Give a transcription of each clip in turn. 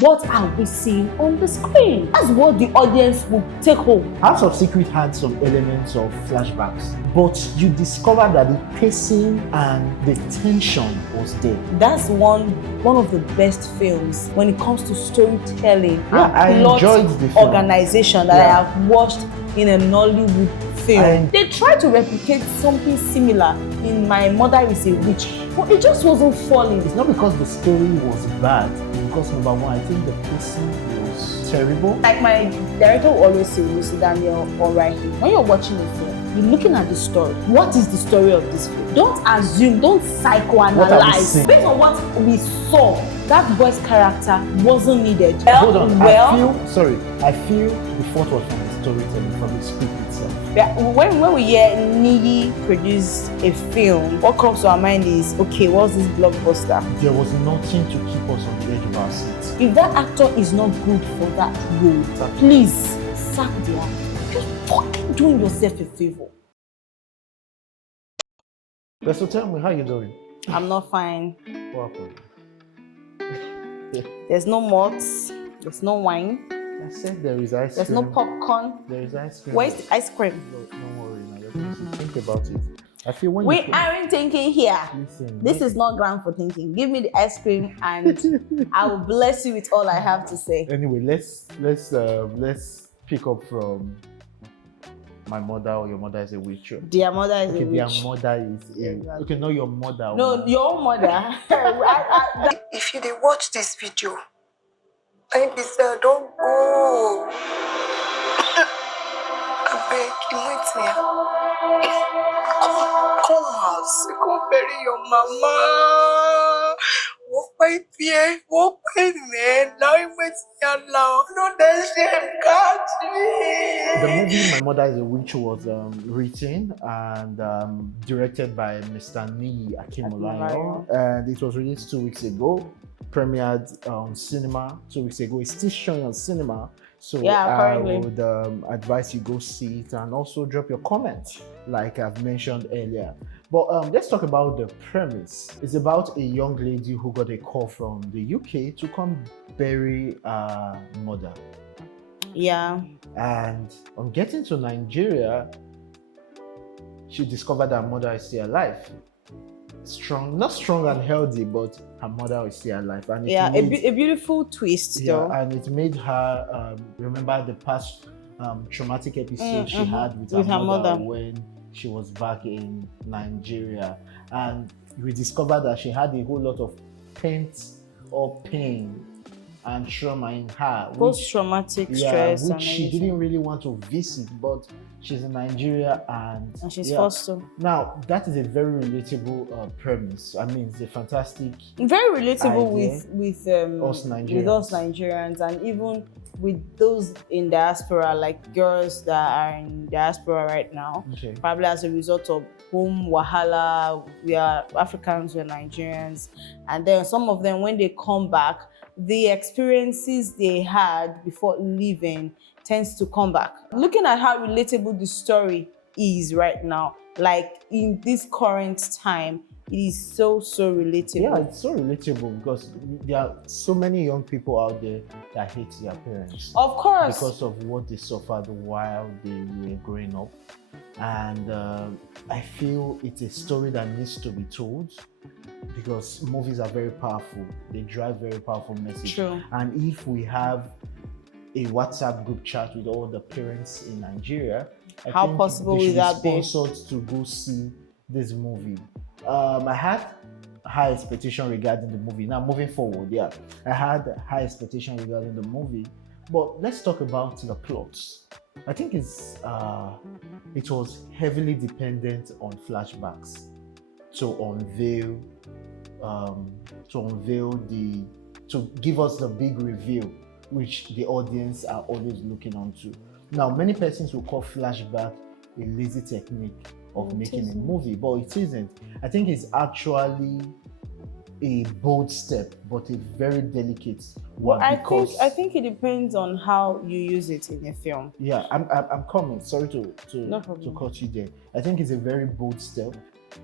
what are we seeing on the screen? That's what the audience will take home. House of Secret had some elements of flashbacks, but you discover that the pacing and the tension was there. That's one of the best films when it comes to storytelling I and plot enjoyed the film. organization that I have watched in a Nollywood film. They tried to replicate something similar in My Mother is a Witch, but it just wasn't falling. It's not because the story was bad, it's because number one, I think the pacing was terrible. Like my director will always say, Mr. Daniel, alright, when you're watching a film, you're looking at the story. What is the story of this film? Don't assume, don't psychoanalyze. Based on what we saw, that boy's character wasn't needed. Hold on, I feel the fault was from the storytelling, from the script itself. Yeah, when we hear Niyi produce a film, what comes to our mind is, okay, what's this blockbuster? There was nothing to keep us on the edge of our seats. If that actor is not good for that role, please sack the actor. Just fucking doing yourself a favor. So tell me, how you doing? I'm not fine. What happened? There's no malts, there's no wine. I said there is ice cream. There's no popcorn. There is ice cream. Where's the ice cream? No, don't worry now. Think about it. I feel when we aren't thinking here. Listen, this is not ground for thinking. Give me the ice cream and I will bless you with all I have to say. Anyway, let's pick up from My Mother or Your Mother is a Witch. Their mother is a witch. Their mother is a okay, not your mother. No, your mother. If you dey watch this video, I be say don't go. Abeg, you wait me. Come house, come bury your mama. Walk by fear, walk by me. Now you wait me alone. No, that shame catch me. The movie My Mother is a Witch was written and directed by Mr. Niyi Akinmolayan, and it was released 2 weeks ago. Premiered on cinema 2 weeks ago. It's still showing on cinema, so I would advise you go see it and also drop your comment, like I've mentioned earlier. But let's talk about the premise. It's about a young lady who got a call from the UK to come bury her mother. Yeah. And on getting to Nigeria, she discovered her mother is still alive. Not strong and healthy, but her mother is still alive. And a beautiful twist, though. And it made her remember the past traumatic episode she had with her mother when she was back in Nigeria. And we discovered that she had a whole lot of pent-up pain and trauma in her. Post-traumatic stress. Which she didn't really want to visit, but she's in Nigeria and she's forced to. Now, that is a very relatable premise. I mean, it's a fantastic very relatable with us Nigerians and even with those in diaspora, like girls that are in diaspora right now. Okay. Probably as a result of home wahala. We are Africans, we're Nigerians, and then some of them, when they come back, the experiences they had before leaving tends to come back. Looking at how relatable the story is right now, like in this current time, it is so relatable. Yeah, it's so relatable because there are so many young people out there that hate their parents. Of course. Because of what they suffered while they were growing up. And I feel it's a story that needs to be told because movies are very powerful. They drive very powerful messages. True. And if we have a WhatsApp group chat with all the parents in Nigeria, how possible will that be? Sponsored to go see this movie. I had high expectation regarding the movie. Now moving forward, I had high expectation regarding the movie. But let's talk about the plots. I think it was heavily dependent on flashbacks to give us the big reveal, which the audience are always looking onto. Now, many persons will call flashback a lazy technique of making a movie, but it isn't. I think it's actually a bold step, but a very delicate one. I think it depends on how you use it in a film. Yeah, I'm coming. Sorry to cut you there. I think it's a very bold step,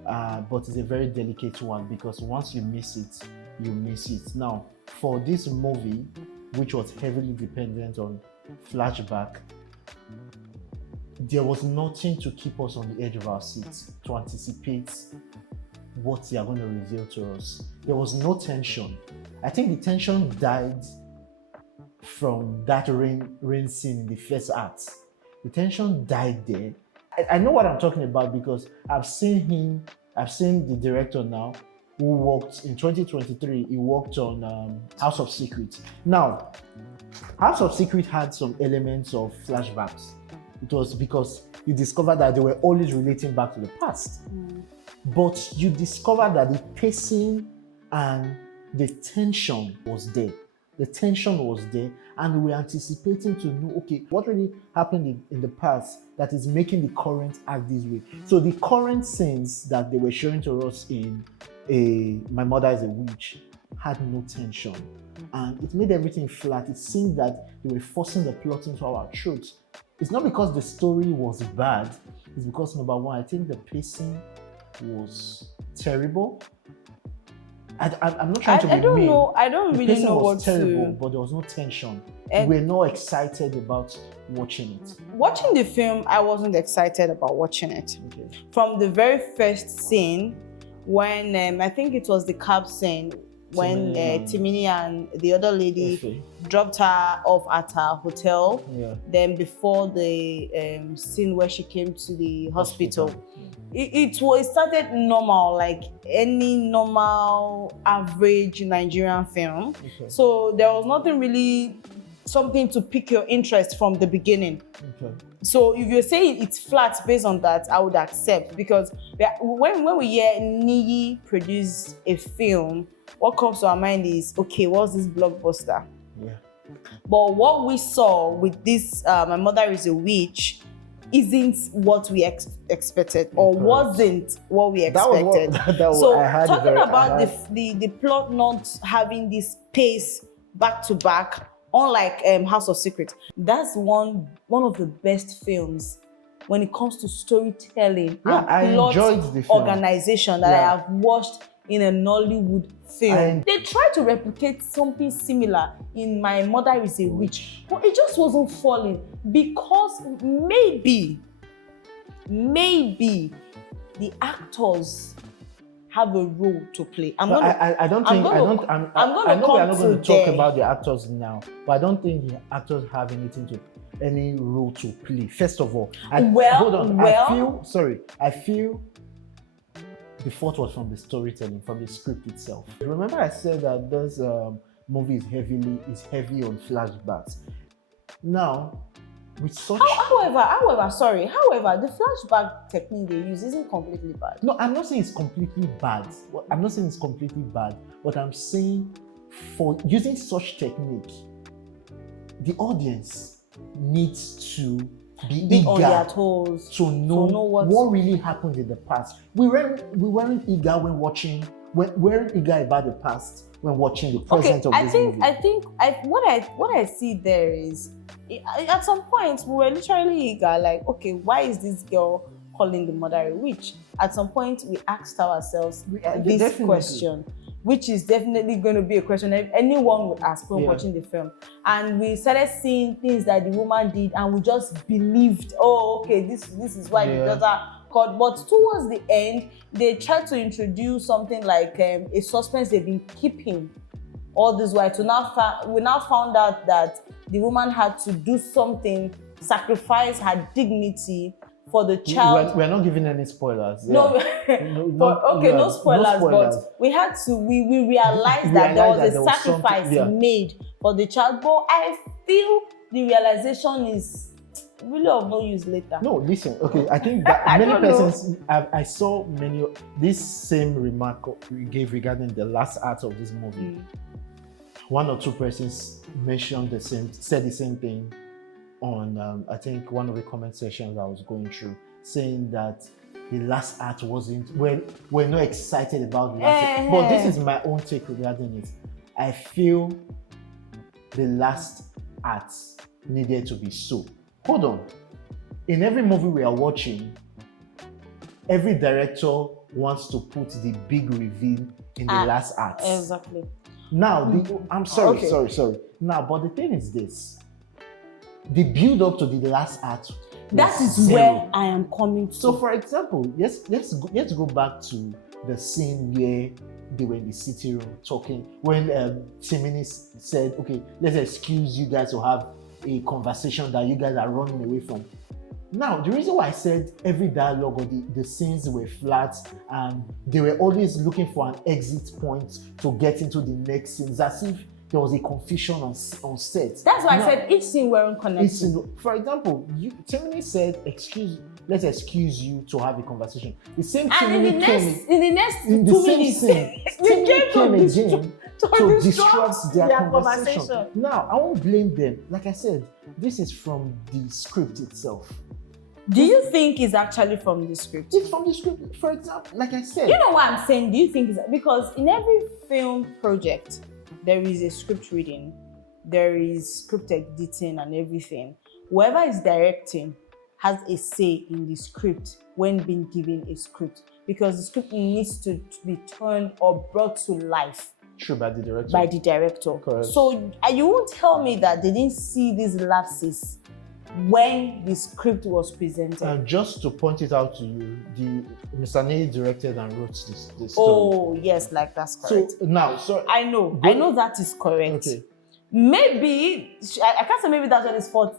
but it's a very delicate one because once you miss it, you miss it. Now, for this movie, which was heavily dependent on flashback, there was nothing to keep us on the edge of our seats to anticipate what they are going to reveal to us. There was no tension. I think the tension died from that rain scene in the first act. The tension died there. I know what I'm talking about because I've seen the director now, who worked in 2023, he worked on House of Secret. Now, House of Secret had some elements of flashbacks. It was because you discovered that they were always relating back to the past. But you discovered that the pacing and the tension was there. The tension was there, and we were anticipating to know, okay, what really happened in the past that is making the current act this way. So the current scenes that they were showing to us in My Mother is a Witch had no tension, and it made everything flat. It seemed that they were forcing the plot into our throats. It's not because the story was bad, it's because, number one, I think the pacing was terrible. I'm not trying to be mean. I don't really know what to... The pacing was terrible, but there was no tension. We're not excited about watching it. Watching the film, I wasn't excited about watching it. Okay. From the very first scene, when I think it was the cab scene, when Timini and the other lady Efe dropped her off at her hotel. Yeah. Then before the scene where she came to the hospital. Yeah. It started normal, like any normal average Nigerian film. Okay. So there was nothing really something to pique your interest from the beginning. Okay. So if you're saying it's flat based on that, I would accept, because when we hear Niyi produce a film, what comes to our mind is, okay, what's this blockbuster? Yeah. But what we saw with this My Mother is a Witch isn't what we expected, or Correct. Wasn't what we expected. So talking about the plot not having this pace back to back, unlike House of Secret, that's one of the best films when it comes to storytelling and plot organization that I have watched in a Nollywood film. They tried to replicate something similar in My Mother is a Witch, but it just wasn't falling because maybe the actors have a role to play. I know we are not going to talk about the actors now, but I don't think the actors have any role to play. First of all, I feel the fault was from the storytelling, from the script itself. Remember I said that this movie is heavy on flashbacks. Now, with such... However, the flashback technique they use isn't completely bad. No, I'm not saying it's completely bad. But I'm saying for using such technique, the audience needs to be eager on their toes to know what really happened in the past. We weren't eager when watching. We weren't eager about the past when watching the present of this movie. I think what I see there is, at some point we were literally eager, like, okay, why is this girl calling the mother a witch? At some point we asked ourselves this question, which is definitely going to be a question anyone would ask when watching the film. And we started seeing things that the woman did, and we just believed, oh, okay, this is why the daughter called. But towards the end, they tried to introduce something like a suspense they've been keeping all this while. We now found out that the woman had to do something, sacrifice her dignity for the child. We're not giving any spoilers. No, no spoilers, but we realized that there was a sacrifice made for the child. But I feel the realization is really of no use later. No, listen, okay, I think that many persons, I saw this same remark we gave regarding the last act of this movie. One or two persons said the same thing on I think one of the comment sections I was going through, saying that the last act wasn't, we're not excited about the last act. But this is my own take regarding it. I feel the last act needed to be so. Hold on. In every movie we are watching, every director wants to put the big reveal in the last act. Exactly. Now, I'm sorry, Okay. sorry. Now, but the thing is this: the build up to the last act. That is zero. where I am coming to. So, for example, let's go back to the scene where they were in the city room talking when Timini said, "Okay, let's excuse you guys to have a conversation that you guys are running away from." Now, the reason why I said every dialogue or the scenes were flat and they were always looking for an exit point to get into the next scene, it's as if there was a confusion on set. That's why I said each scene weren't connected. For example, Timini said, let's excuse you to have a conversation. The same And in the next 2 minutes, Timini came again to disrupt their conversation. conversation. Now, I won't blame them. Like I said, this is from the script itself. Do you think it's actually from the script? It's from the script. For example, like I said. You know what I'm saying? Do you think it's because in every film project, there is a script reading, there is script editing and everything. Whoever is directing has a say in the script when being given a script because the script needs to be turned or brought to life. True, by the director. By the director. Correct. So you won't tell me that they didn't see these lapses when the script was presented. Just to point it out to you, Mr. Ney directed and wrote this story. Oh yes, like that's correct. So I know that is correct. Okay. Maybe I can't say maybe that's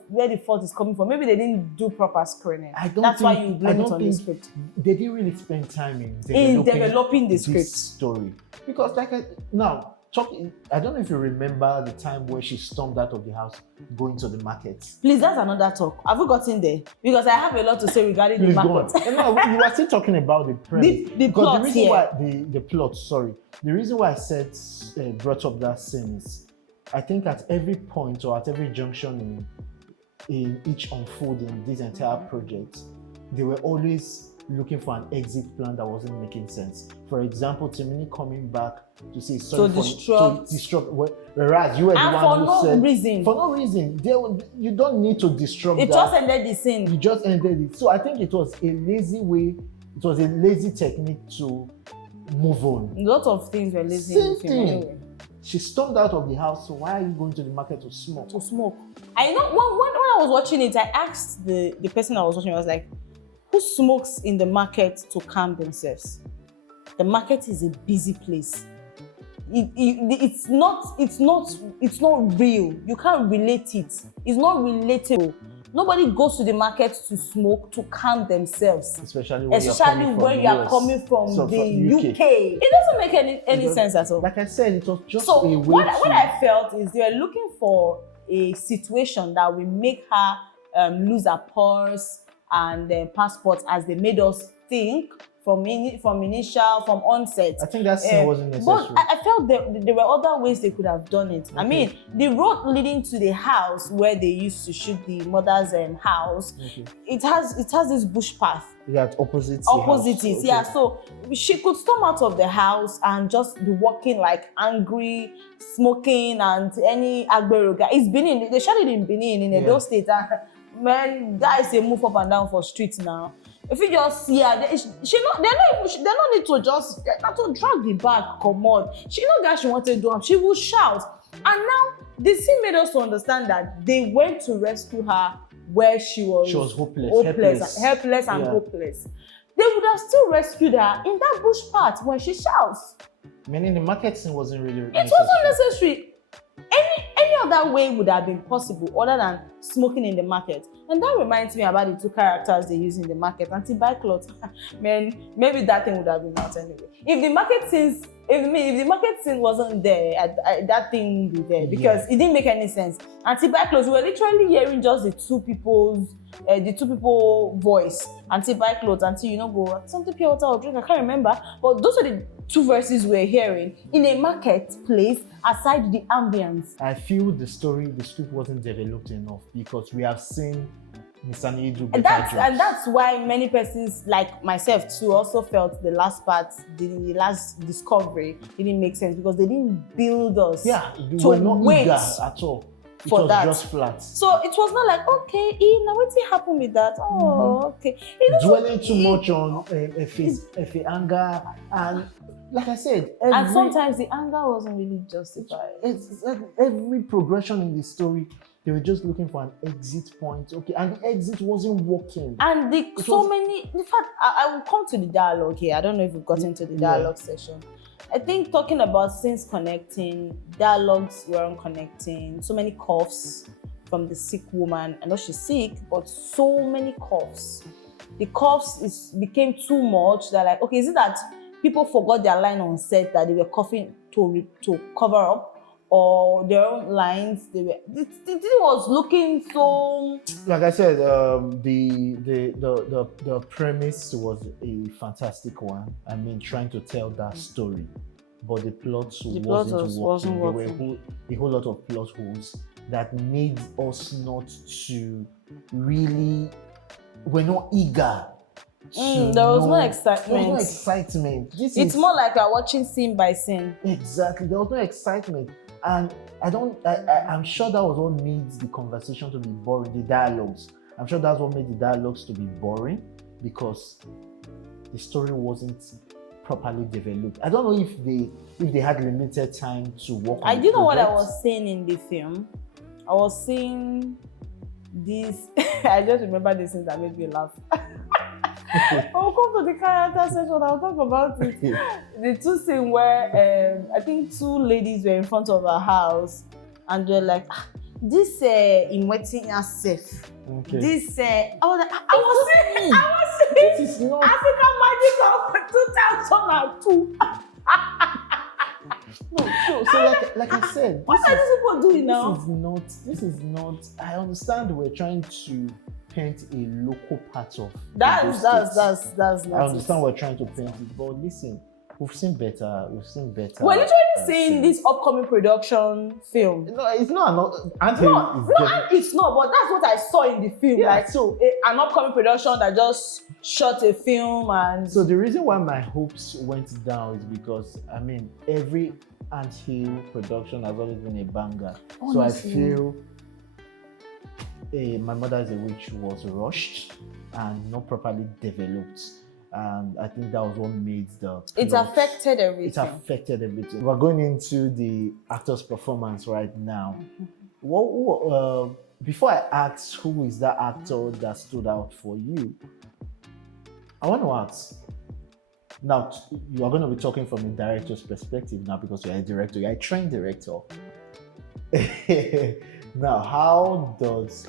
where the fault is coming from. Maybe they didn't do proper screening. That's why you blame it on the script. They didn't really spend time in developing the script story. Because I don't know if you remember the time where she stormed out of the house going to the market. Please, that's another talk. Have we gotten there? Because I have a lot to say regarding the market. No, you were still talking about the premise. The plot, the reason why the plot, sorry. The reason why I said brought up that scene is I think at every point or at every junction in each unfolding in this entire project, they were always looking for an exit plan that wasn't making sense. For example, Timini coming back to say sorry to disrupt, whereas you were the one who said for no reason. You don't need to disrupt. It just ended the scene. You just ended it. So I think it was a lazy way. It was a lazy technique to move on. A lot of things were lazy. Same thing. Anyway. She stormed out of the house. So why are you going to the market to smoke? I know when I was watching it, I asked the person I was watching. I was like, who smokes in the market to calm themselves? The market is a busy place. It's not real. You can't relate it. It's not relatable. Nobody goes to the market to smoke to calm themselves. Especially when you are coming from the UK. It doesn't make any sense at all. Like I said, it was just so a way what I felt is they were looking for a situation that will make her lose her purse and passport as they made us think from onset. I think that scene wasn't necessary. But I felt there were other ways they could have done it. Okay. I mean, the road leading to the house where they used to shoot the mother's house, it has this bush path. Yeah, opposite it, yeah. So she could storm out of the house and just be walking like angry, smoking, and any Agbero guy. It's Benin. They shot it in Benin in Edo State. Man, guys, they move up and down for streets now. If you just see her, they don't need to just not to drag the bag, come on. She know that she wanted to do. She will shout. And now the scene made us to understand that they went to rescue her where she was helpless and hopeless. They would have still rescued her in that bush part when she shouts. Meaning the market scene wasn't really necessary. It wasn't necessary. Any other way would have been possible other than smoking in the market. And that reminds me about the two characters they use in the market. Anti-bike cloth. Man, maybe that thing would have been out anyway. If the market scene wasn't there, that thing would be there because it didn't make any sense. Anti-bike clothes, we were literally hearing just the two people voice. Anti-bike clothes until go something pure water or drink. I can't remember, but those are the two verses we're hearing in a marketplace aside the ambience. I feel the script wasn't developed enough because we have seen Mr. Ney do better jobs. And that's why many persons like myself too also felt the last part, the last discovery didn't make sense because they didn't build us. Yeah, they were not eager at all. It was just flat. So it was not like, okay, now what's happened with that? Oh, okay. Dwelling too much on Efe anger and like I said, And sometimes the anger wasn't really justified. It's every progression in the story, they were just looking for an exit point. Okay, and the exit wasn't working. And in fact, I will come to the dialogue here. I don't know if we've gotten to the dialogue session. I think talking about scenes connecting, dialogues weren't connecting. So many coughs from the sick woman. I know she's sick, but so many coughs. The coughs became too much. They're like, okay, is it that people forgot their line on set that they were coughing to cover up? Or their own lines, it was looking so. Like I said, the premise was a fantastic one. I mean, trying to tell that story, but the plot wasn't working. There were a whole lot of plot holes that made us not to really. We're not eager. There was no excitement. There was no excitement. It's more like we're watching scene by scene. Exactly. There was no excitement. And I'm sure that was what made the conversation to be boring, the dialogues. I'm sure that's what made the dialogues to be boring because the story wasn't properly developed. I don't know if they had limited time to work on you know what I was seeing in the film? I was seeing this. I just remember the scenes that made me laugh. I'll come to the character section. I'll talk about it. The two scenes where I think two ladies were in front of a house, and they're like, "This in waiting yourself." Okay. This I was saying, this is not African Magic of 2002. No, so like I said, what are these people doing now? This is not. I understand we're trying to paint a local part of that's I understand we're trying to paint it, but listen, we've seen better. We're literally seeing this upcoming production film. No, it's not. It's not, but that's what I saw in the film. Yeah. Like, so an upcoming production that just shot a film. And so the reason why my hopes went down is because I mean every Ant Hill production has always been a banger. Honestly. So I feel My Mother is a Witch was rushed and not properly developed. And I think that was what made it affected everything. We're going into the actor's performance right now. Before I ask who is that actor that stood out for you, I want to ask. Now, you are going to be talking from a director's perspective now because you're a director. You're a trained director. Now, how does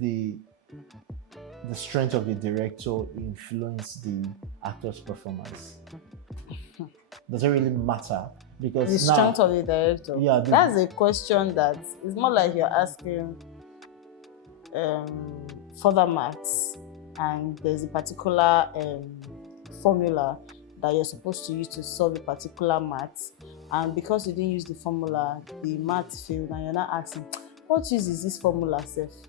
the strength of the director influence the actor's performance? Does it really matter? Because the strength of the director. Yeah, that's a question that is more like you're asking further maths, and there's a particular formula that you're supposed to use to solve a particular maths, and because you didn't use the formula, the maths failed, and you're not asking, what use is this formula, Seth?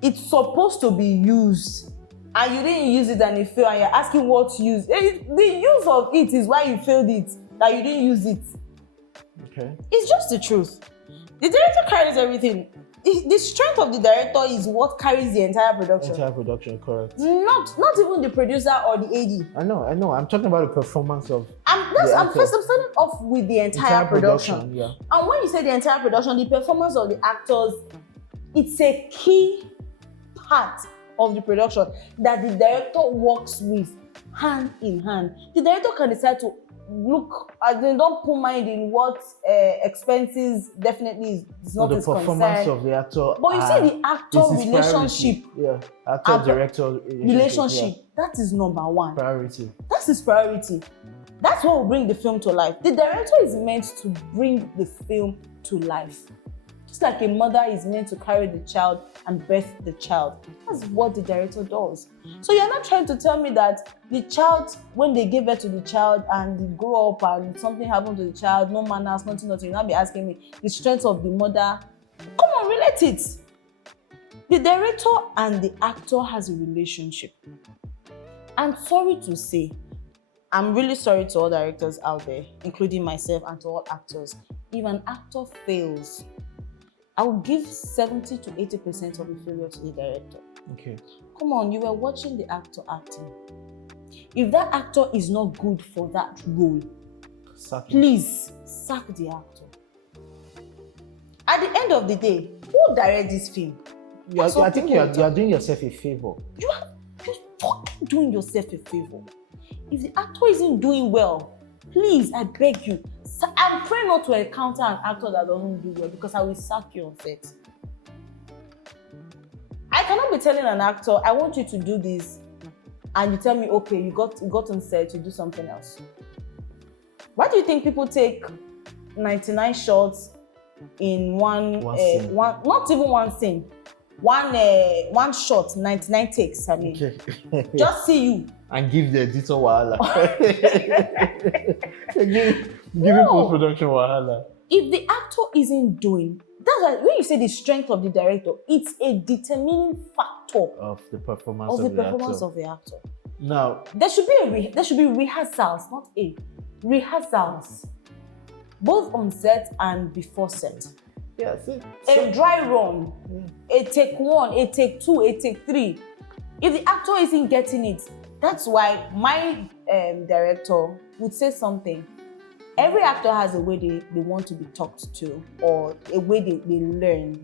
It's supposed to be used, and you didn't use it and it failed, and you're asking what use. The use of it is why you failed it, that you didn't use it. Okay. It's just the truth. The director carries everything. The strength of the director is what carries the entire production. Entire production, correct. Not even the producer or the AD. I know. I'm talking about the performance of. I'm starting off with the entire production. Yeah. And when you say the entire production, the performance of the actors, it's a key part of the production that the director works with hand in hand. The director can decide to look, as they don't put mind in what expenses definitely is not his concern. The performance of the actor. But you see the actor relationship. Yeah, actor-director relationship. That is number one. Priority. That's his priority. That's what will bring the film to life. The director is meant to bring the film to life. Just like a mother is meant to carry the child and birth the child. That's what the director does. So you're not trying to tell me that the child, when they give birth to the child and they grow up and something happened to the child, no manners, nothing, you'll not be asking me the strength of the mother. Come on, relate it. The director and the actor has a relationship. And sorry to say, I'm really sorry to all directors out there, including myself and to all actors. If an actor fails, I will give 70 to 80% of the failure to the director. Okay. Come on, you were watching the actor acting. If that actor is not good for that role, Sack him. please sack the actor. At the end of the day, who directs this film? I think you are doing yourself a favor. You're fucking doing yourself a favor. If the actor isn't doing well, please, I beg you. I'm praying not to encounter an actor that doesn't do well because I will sack you on set. I cannot be telling an actor, I want you to do this, and you tell me, okay, you got on set to do something else. Why do you think people take 99 shots in one scene? not even one scene, one shot, 99 takes? I mean, Okay. just see you and give the editor wahala. Give him post-production wahala. If the actor isn't doing, that's why when you say the strength of the director, it's a determining factor Of the performance of of the performance of the actor. Now, There should be rehearsals, not rehearsals, both on set and before set. yeah, A dry run, a take 1, a take 2, a take 3. If the actor isn't getting it, that's why my director would say something. Every actor has a way they want to be talked to, or a way they learn.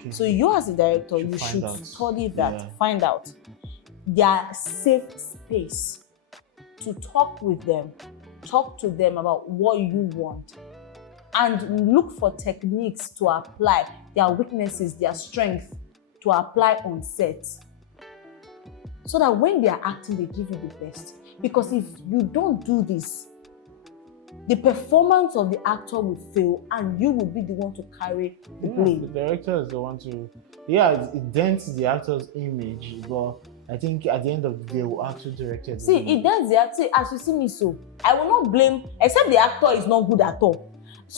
okay. So you as a director, you find should out. study that, Yeah. find out their safe space to talk with them, talk to them about what you want, and look for techniques to apply, their weaknesses, their strength, to apply on set. So that when they are acting, they give you the best. Because if you don't do this, the performance of the actor will fail and you will be the one to carry the blame. The director is the one to, it dents the actor's image, but I think at the end of the day, we'll actually direct it. See, it does the actor. As you see me so, I will not blame, except the actor is not good at all.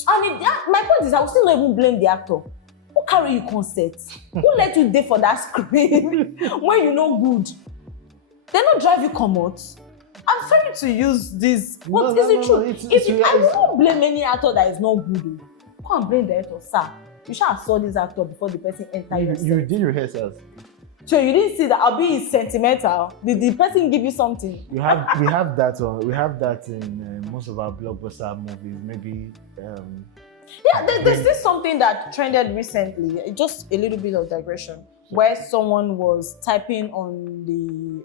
And my point is, I will still not even blame the actor. Who carry you concert? Who let you date for that screen when you know good? They not drive you come out. I'm sorry to use this, but No, is it true? I will real. not blame any actor that is not good. Go and blame the director, sir. You should have saw this actor before the person entered your set. You did rehearsals. So you didn't see that I'll be sentimental. Did the person give you something? We have that in most of our blockbuster movies. Maybe. Yeah, there's this something that trended recently. Just a little bit of digression, where someone was typing on the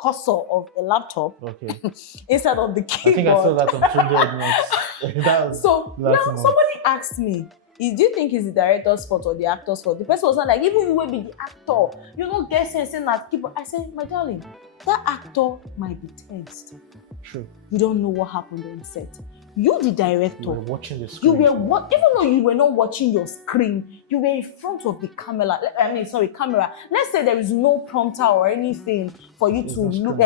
cursor of a laptop Okay. instead of the I keyboard. think I saw that on 200 minutes. That was So now last month. somebody asked me, do you think it's the director's fault or the actor's fault? The person was not like, even you will be the actor. You don't get sense in that keyboard. I said, my darling, that actor might be tensed. True. You don't know what happened on set. You, the director, You were watching the you screen. were even though you were not watching your screen, you were in front of the camera. Camera. Let's say there is no prompter or anything for you to look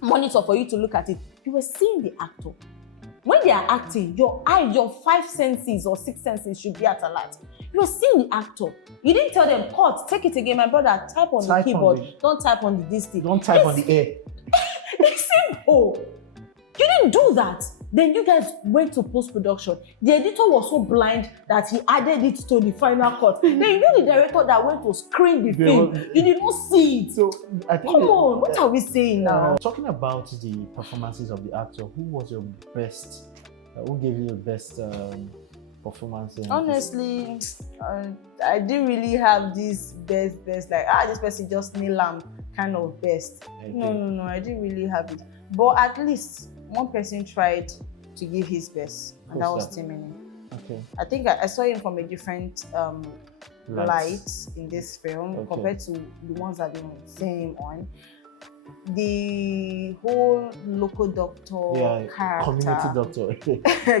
monitor for you to look at it. You were seeing the actor. When they are acting, your 5 senses or 6 senses should be at alert. You were seeing the actor. You didn't tell them, cut, take it again, my brother, type on the keyboard. Don't type on the disc. Don't type on the air. It's simple. You didn't do that. Then you guys went to post-production. The editor was so blind that he added it to the final cut. Then you, the director that went to screen the film, you did not see it. So I think Come on, what are we saying now? Talking about the performances of the actor, who was your best? Who gave you the best performance? Honestly, I didn't really have this best like this person just nail am kind of best. Okay. No, I didn't really have it. But at least one person tried to give his best, and that was Timini. Okay. I think I saw him from a different light in this film compared to the ones that they were seeing him on. The whole local doctor character,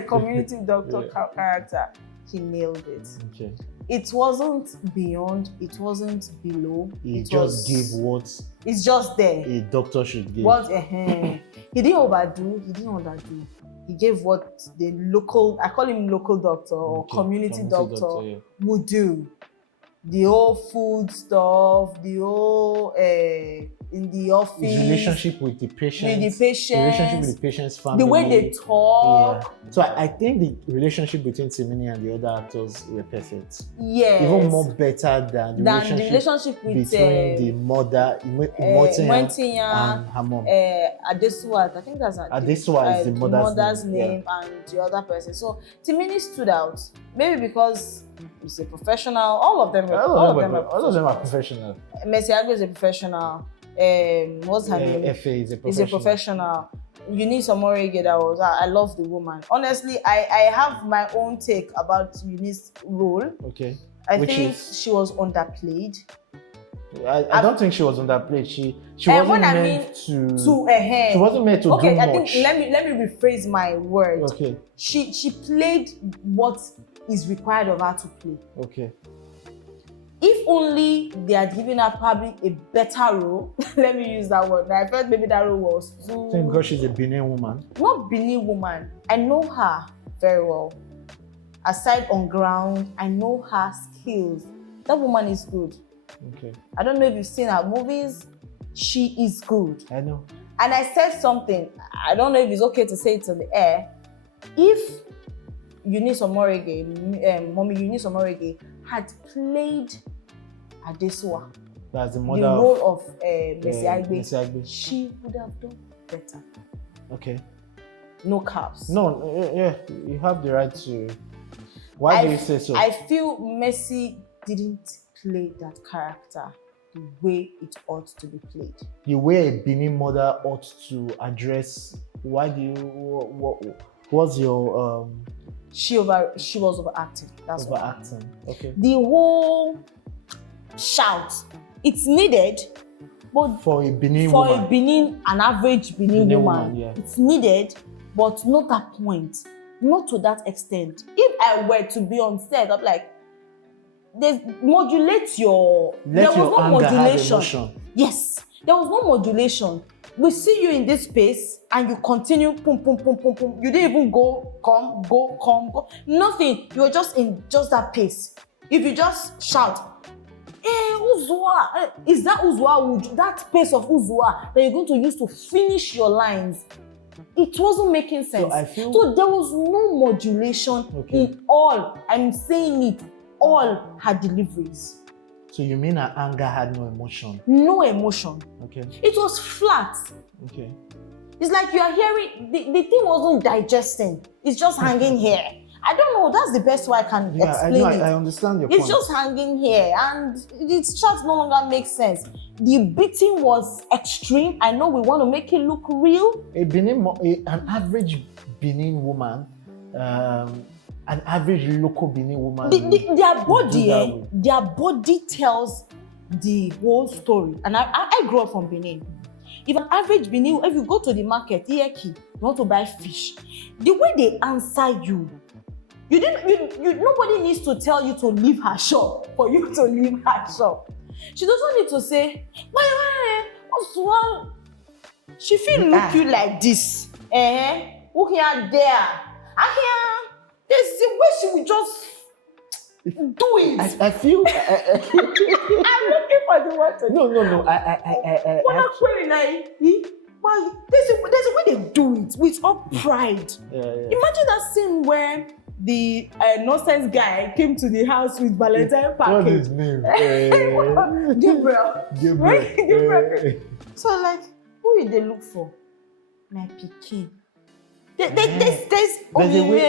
community doctor character, he nailed it. Okay. It wasn't beyond, it wasn't below. He just gave what it's just there. a doctor should give. He didn't overdo. He gave what the local, I call him local doctor or community doctor would do. The whole food stuff, the whole in the office. His relationship with the patient. Relationship with the patient's family. The way they talk. Yeah. So I think the relationship between Timini and the other actors were perfect. Yes. Even more better than the relationship with between the mother, Motiyan, and her mom. Adesuwa, I think that's Adesuwa is the mother's name, and the other person. So Timini stood out, maybe because he's a professional. All of them are professional. Mercy Aigbe is a professional. What's her name? Efe is a professional. Eunice Omorege, I love the woman. Honestly, I have my own take about Eunice's role. Okay. I think she was underplayed. I don't think she was underplayed. She wasn't meant to. She wasn't meant to do much. Okay, I think let me rephrase my word. Okay. She played what is required of her to play. Okay. If only they had given her probably a better role, let me use that word. I felt maybe that role was too... Thank God she's a Benin woman. Not Benin woman. I know her very well. Aside on ground, I know her skills. That woman is good. Okay. I don't know if you've seen her movies. She is good. I know. And I said something. I don't know if it's okay to say it on the air. If Eunice Omorege, Mommy Eunice Omorege, had played Adesuwa, that's the mother, the role of Mercy Aigbe, she would have done better. Okay. No caps. No, yeah, you have the right to. Why do you say so? I feel Mercy didn't play that character the way it ought to be played. The way a Benin mother ought to address. Why do you? What's your? She was overacting. That's overacting. Okay. The whole shout, it's needed, but for a Benin woman. An average Benin woman, yeah. It's needed, but not that point, not to that extent. If I were to be on set, I'm like, modulate your. There was no modulation. Yes, there was no modulation. We see you in this space and you continue, pum, pum, pum, pum, pum. You didn't even go, come, go. Nothing. You were just in just that pace. If you just shout, Uzua, is that Uzua, that pace of Uzua that you're going to use to finish your lines? It wasn't making sense. So there was no modulation in all, I'm saying it, all her deliveries. So you mean her anger had no emotion? No emotion. Okay. It was flat. Okay. It's like you are hearing, the thing wasn't digesting. It's just hanging here. I don't know, that's the best way I can explain it. I understand your point. It's just hanging here and its just no longer makes sense. The beating was extreme. I know we want to make it look real. An average Benin woman, an average local Benin woman. Their body tells the whole story. And I grew up from Benin. If an average Benin, if you go to the market, you want to buy fish, the way they answer you, nobody needs to tell you to leave her shop for you to leave her shop. She doesn't need to say, what's wrong? She feel look you like this. Look here, there. There's a way she will just do it. I feel. I'm looking for the word to No. There's a way they do it with all pride. Yeah. Imagine that scene where the nonsense guy came to the house with Valentine package. What's his name? Gabriel. So like, who did they look for? My Pikin. There's a way.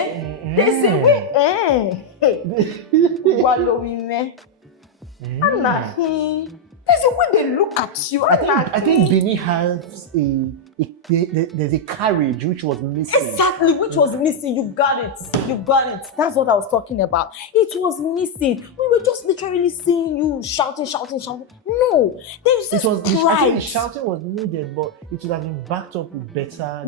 There's a way they look at you. I think Benin has there's a courage which was missing. Exactly, which was missing. You got it. That's what I was talking about. It was missing. We were just literally seeing you shouting. No, there's this pride. I think the shouting was needed, but it would have been backed up with better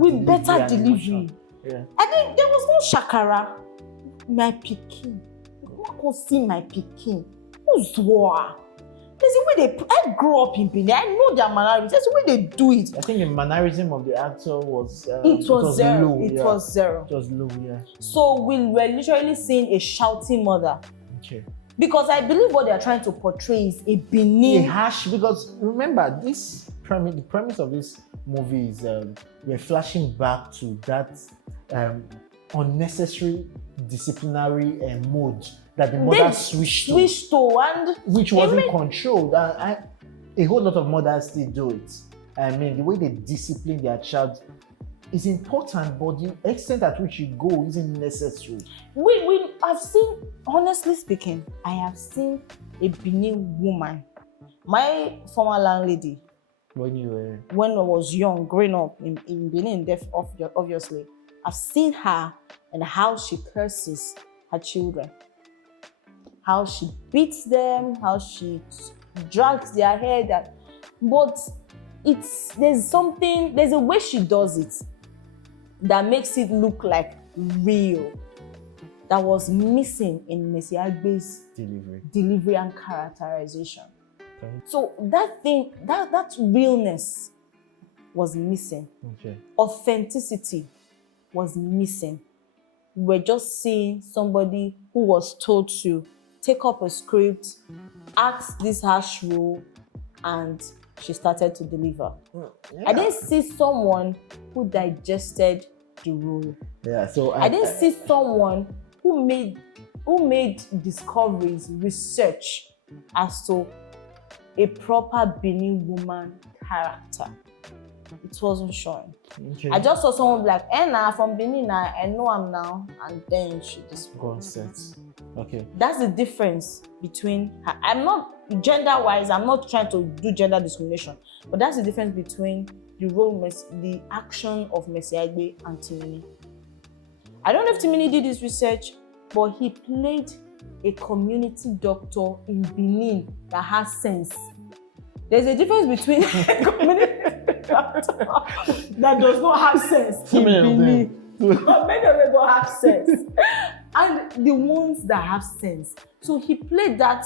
delivery. Yeah. I think there was no shakara. My Pikin. You can't see my Pikin. Who's war? There's a way I grew up in Benin. I know their mannerisms. There's a way they do it. I think the mannerism of the actor was it was zero. Low. It was zero. It was low, yeah. So we were literally seeing a shouting mother. Okay. Because I believe what they are trying to portray is a Benin. A harsh, because remember, this premise of this movie is we're flashing back to that unnecessary disciplinary mode that the mother switched to, and which wasn't controlled. And a whole lot of mothers still do it. I mean, the way they discipline their child is important, but the extent at which you go isn't necessary. I've seen, honestly speaking, I have seen a Benin woman, my former landlady, when I was young, growing up in Benin, obviously, I've seen her and how she curses her children, how she beats them, how she drags their hair. But there's a way she does it that makes it look like real, that was missing in Mercy Aigbe's delivery and characterization. Okay. So that thing, that realness was missing. Okay. Authenticity was missing. We're just seeing somebody who was told to take up a script, act this harsh role, and she started to deliver. Yeah. I didn't see someone who digested the role. Yeah, so I didn't see someone who made discoveries, research as to a proper Benin woman character. It wasn't showing. Okay. I just saw someone like, Enna from Benin, I know I'm now, and then she just sets. Okay. That's the difference between her. I'm not gender-wise, I'm not trying to do gender discrimination, but that's the difference between the action of Mercy Aigbe and Timini. I don't know if Timini did this research, but he played a community doctor in Benin that has sense. There's a difference between a community doctor that does not have sense in Benin. But many of them don't have sense. And the ones that have sense. So he played that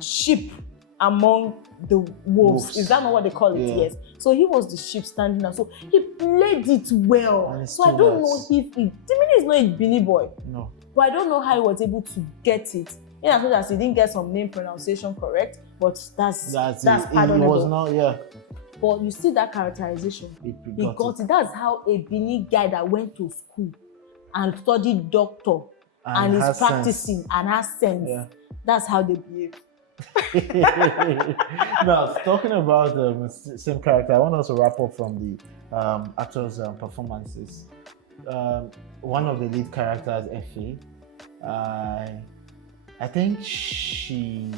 sheep among the wolves. Is that not what they call it? Yeah. Yes. So he was the sheep standing up. So he played it well. So I don't know if Timini is not a Benin boy. No. But I don't know how he was able to get it. In as much as he didn't get some name pronunciation correct, but that's pardonable. It was not, yeah. But you see that characterization. He got it. That's how a Benin guy that went to school and studied doctor and is practicing sense. And has sense. Yeah. That's how they behave. Now, talking about the same character, I want us to wrap up from the actors' performances. One of the lead characters, Efe, I think she,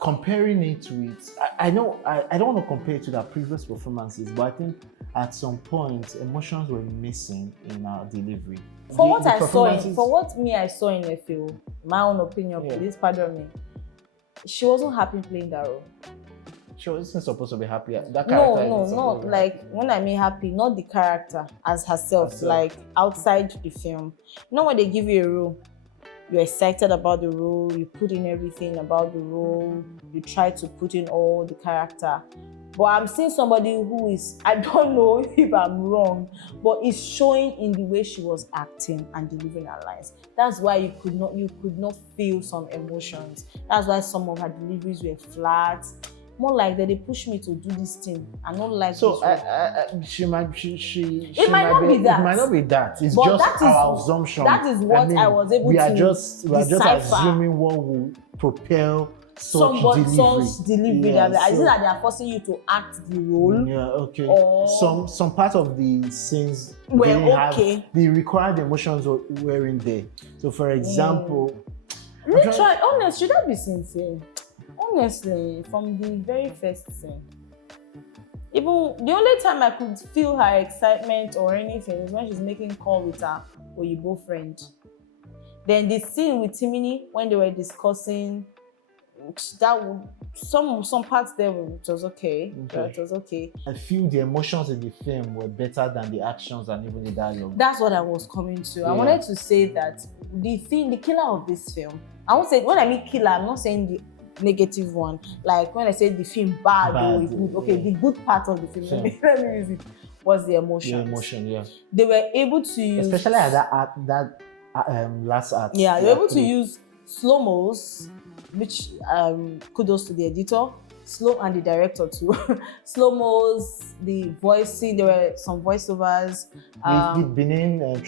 comparing it with, I don't want to compare it to their previous performances, but I think at some point emotions were missing in our delivery. For what I saw in Efe, my own opinion, please pardon me, she wasn't happy playing that role. She wasn't supposed to be happy. That character no, like when I mean happy, not the character as herself, like outside the film. You know when they give you a role, you're excited about the role, you put in everything about the role, you try to put in all the character. But I'm seeing somebody who is, I don't know if I'm wrong, but it's showing in the way she was acting and delivering her lines. That's why you could not feel some emotions. That's why some of her deliveries were flat. More like that they push me to do this thing. I don't like so this. It might not be that. It might not be that. It's but just our assumption. That is what I was able to We are just assuming what will propel such delivery. Yeah, I see that they are forcing you to act the role. Yeah, okay. Or some part of the scenes the required emotions weren't there. So for example, should I be sincere? Honestly, from the very first scene, even the only time I could feel her excitement or anything is when she's making call with her Oyibo friend. Then the scene with Timini when they were discussing some parts there it was okay. It was okay. I feel the emotions in the film were better than the actions and even the dialogue. That's what I was coming to. Yeah. I wanted to say that the killer of this film. I won't say when I mean killer, I'm not saying the negative one. Like when I say the film bad or good. Okay, the good part of the film. Let me use it. Was the emotion. The emotion, yeah. They were able to use, especially at that last act. Yeah, they were able to use slow-mos, which kudos to the editor, and the director too. Slow-mos, the voicing, there were some voiceovers. The Benin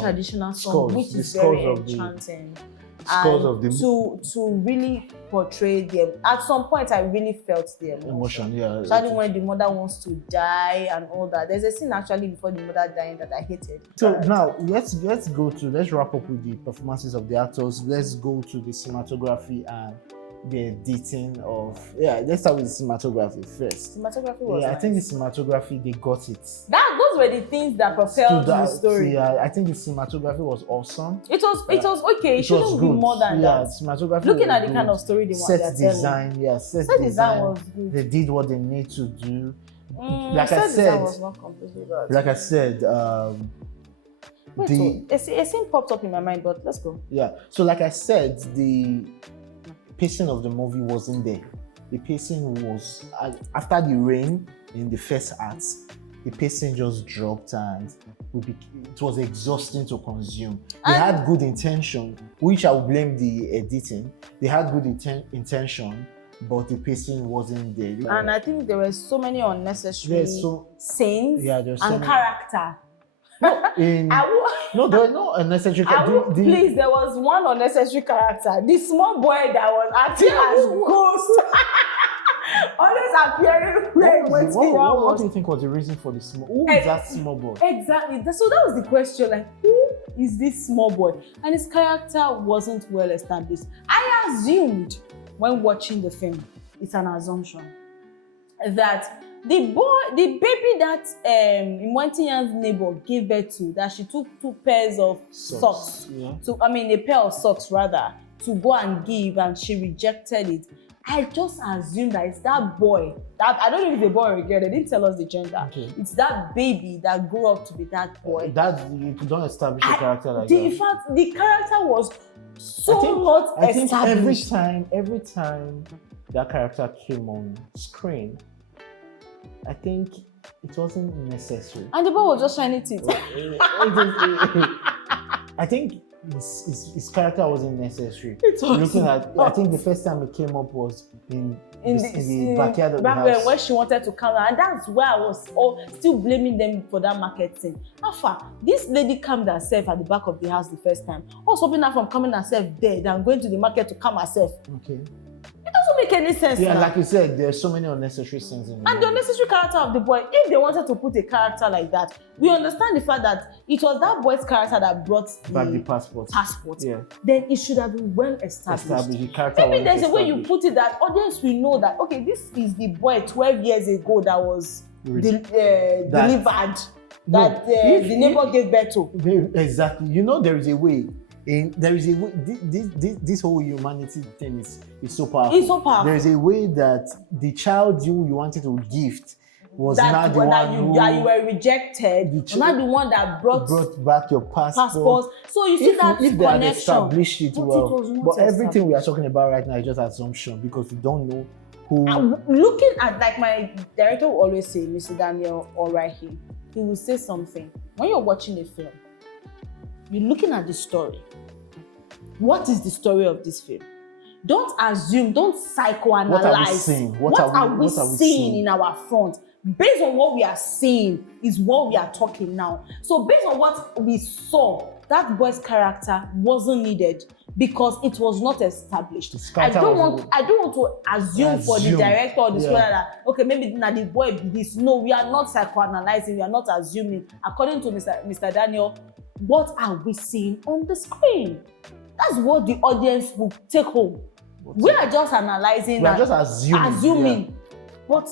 traditional song, which is very enchanting. Scores of the to really portray them. At some point, I really felt the emotion. Especially when the mother wants to die and all that. There's a scene actually before the mother dying that I hated. So now let's wrap up with the performances of the actors. Let's go to the cinematography and the editing of let's start with the cinematography first. Cinematography was I think the cinematography, they got it. Those were the things that propelled the story. I think the cinematography was awesome. It was okay. It shouldn't be more than that. Cinematography. Looking at the kind of story they want. Set design, set design was good. They did what they need to do. Like I said, was not completely bad. Like I said, a scene popped up in my mind, but let's go. Yeah. So like I said, the pacing of the movie wasn't there. The pacing was after the rain in the first act. The pacing just dropped and it was exhausting to consume. They had good intention, which I will blame the editing. They had good intention, but the pacing wasn't there. And I think there were so many unnecessary scenes and character. No, there were no unnecessary characters. Please, there was one unnecessary character. The small boy that was acting as ghost. Always appearing. What do you think was the reason for the small? Who is that small boy? Exactly. So that was the question. Like, who is this small boy? And his character wasn't well established. I assumed when watching the film, it's an assumption that the baby that Imwantiyan's neighbor gave birth to, that she took 2 pairs of socks. A pair of socks rather, to go and give, and she rejected it. I just assumed that it's that boy. That I don't know if it's a boy or a girl. They didn't tell us the gender. Okay. It's that baby that grew up to be that boy. You don't establish a character like that. In fact, the character was not established. Every time that character came on screen, I think it wasn't necessary. And the boy was just shining teeth. I think his character wasn't necessary. I think the first time it came up was in the backyard of the house. When she wanted to calm down, and that's why I was still blaming them for that market thing. This lady calmed herself at the back of the house the first time. Stopping her from calming herself there than going to the market to calm herself. Okay. It doesn't make any sense. Yeah, like you said, there's so many unnecessary scenes in the unnecessary character of the boy. If they wanted to put a character like that, we understand the fact that it was that boy's character that brought back the passport. Yeah. Then it should have been well established. Maybe there's a way you put it that audience will know that this is the boy 12 years ago that was delivered. The neighbor gave birth to. Exactly. There is a way. This whole humanity thing is so powerful. It's so powerful. There is a way that the child you wanted to gift was not the one that you were rejected. Not the one that brought back your passport. So you see that if connection. They had established it well, but everything we are talking about right now is just assumption because we don't know who. Looking at, like my director will always say, Mr. Daniel Orahi, he will say something when you're watching a film. You're looking at the story. What is the story of this film? Don't assume, don't psychoanalyze. What are we seeing in our front? Based on what we are seeing is what we are talking now. So based on what we saw, that boy's character wasn't needed because it was not established. I don't want to assume for the director or the story that maybe now the boy be this. No, we are not psychoanalyzing, we are not assuming. According to Mr. Daniel, what are we seeing on the screen? That's what the audience will take home. We are just analyzing. We are just assuming. Yeah. But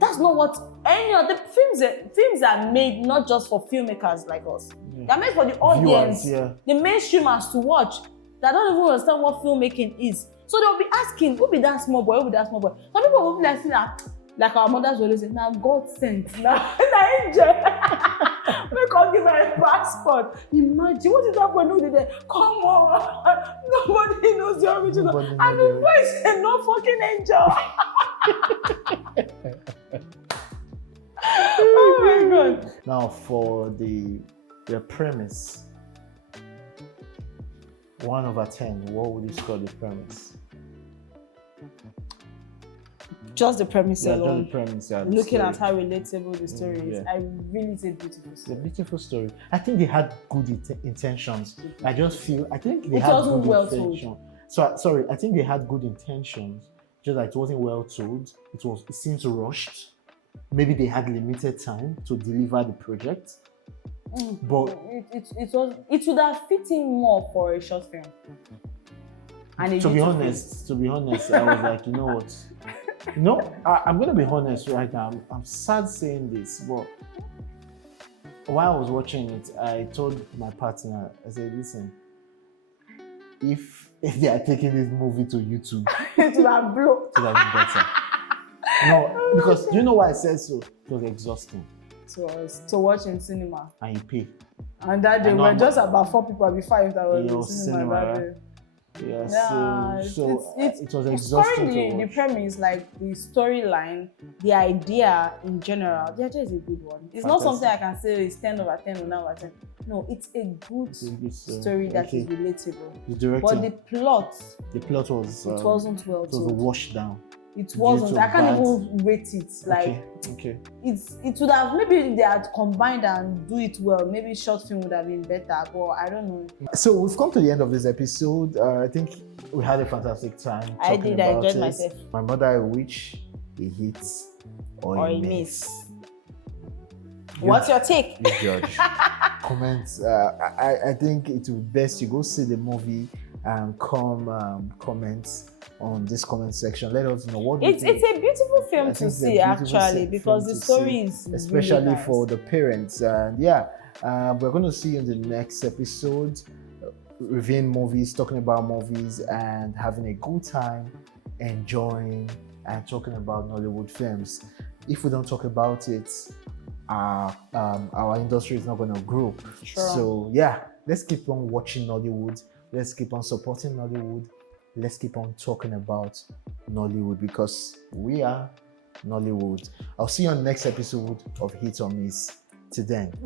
that's not what any of the films are made, not just for filmmakers like us. Yeah. They're made for the audience, the mainstreamers to watch. They don't even understand what filmmaking is. So they'll be asking, who be that small boy? Who be that small boy? Some people will be like our mothers will always say, now God sent, now angel. We can't give her a passport. Imagine what is that boy doing there? Come on, nobody knows the original. And the boy said, no fucking angel. Oh my God. Now for the premise, 1/10, what would you score the premise? Just the premise Yeah, alone. just the premise. Yeah, the Looking story. at how relatable the story is, yeah. I really say beautiful It's a story. beautiful story. I think they had good intentions. I just feel, I think they It had wasn't good well told. intention. So sorry, I think they had good intentions. Just like it wasn't well told. It seems rushed. Maybe they had limited time to deliver the project. But it would have fit in more for a short film. And a to be YouTube honest, I was like, you know what? I'm gonna be honest right now. I'm sad saying this, but while I was watching it, I told my partner, I said, listen, if they are taking this movie to YouTube, film. It would have blown. it would have been better. No, because do you know why I said so? It was exhausting. To watch in cinema. And you pay. And that day, I know we were I'm- just about 4 people, maybe 5 that were in Your the cinema cinema, that day. Yeah, Yeah, so it's it was exhausting to the watch. premise, like the storyline, the idea in general. The idea is a good one. It's not something I can say is 10 over 10 or 9 over 10. No, it's a good story that is relatable. The director, But the plot was it wasn't well it was told. washed down. It wasn't. to I can't bad- even rate it. Like Okay. it would have, maybe if they had combined and do it well, maybe short film would have been better. But I don't know. So we've come to the end of this episode. I think we had a fantastic time. I talking did. I about enjoyed it. myself. My mother, a witch, a hit or Or a a miss. miss. What's your take? You judge. Comments. I think it would be best you go see the movie and come comment on this comment section. Let us know what you It's think. a beautiful film I to think it's a see, beautiful actually, film because the to story see, is especially really nice. for the parents. And we're going to see you in the next episode, reviewing movies, talking about movies, and having a good time, enjoying and talking about Nollywood films. If we don't talk about it, our industry is not going to grow. Sure. So let's keep on watching Nollywood. Let's keep on supporting Nollywood. Let's keep on talking about Nollywood because we are Nollywood. I'll see you on the next episode of Hit or Miss. Till then,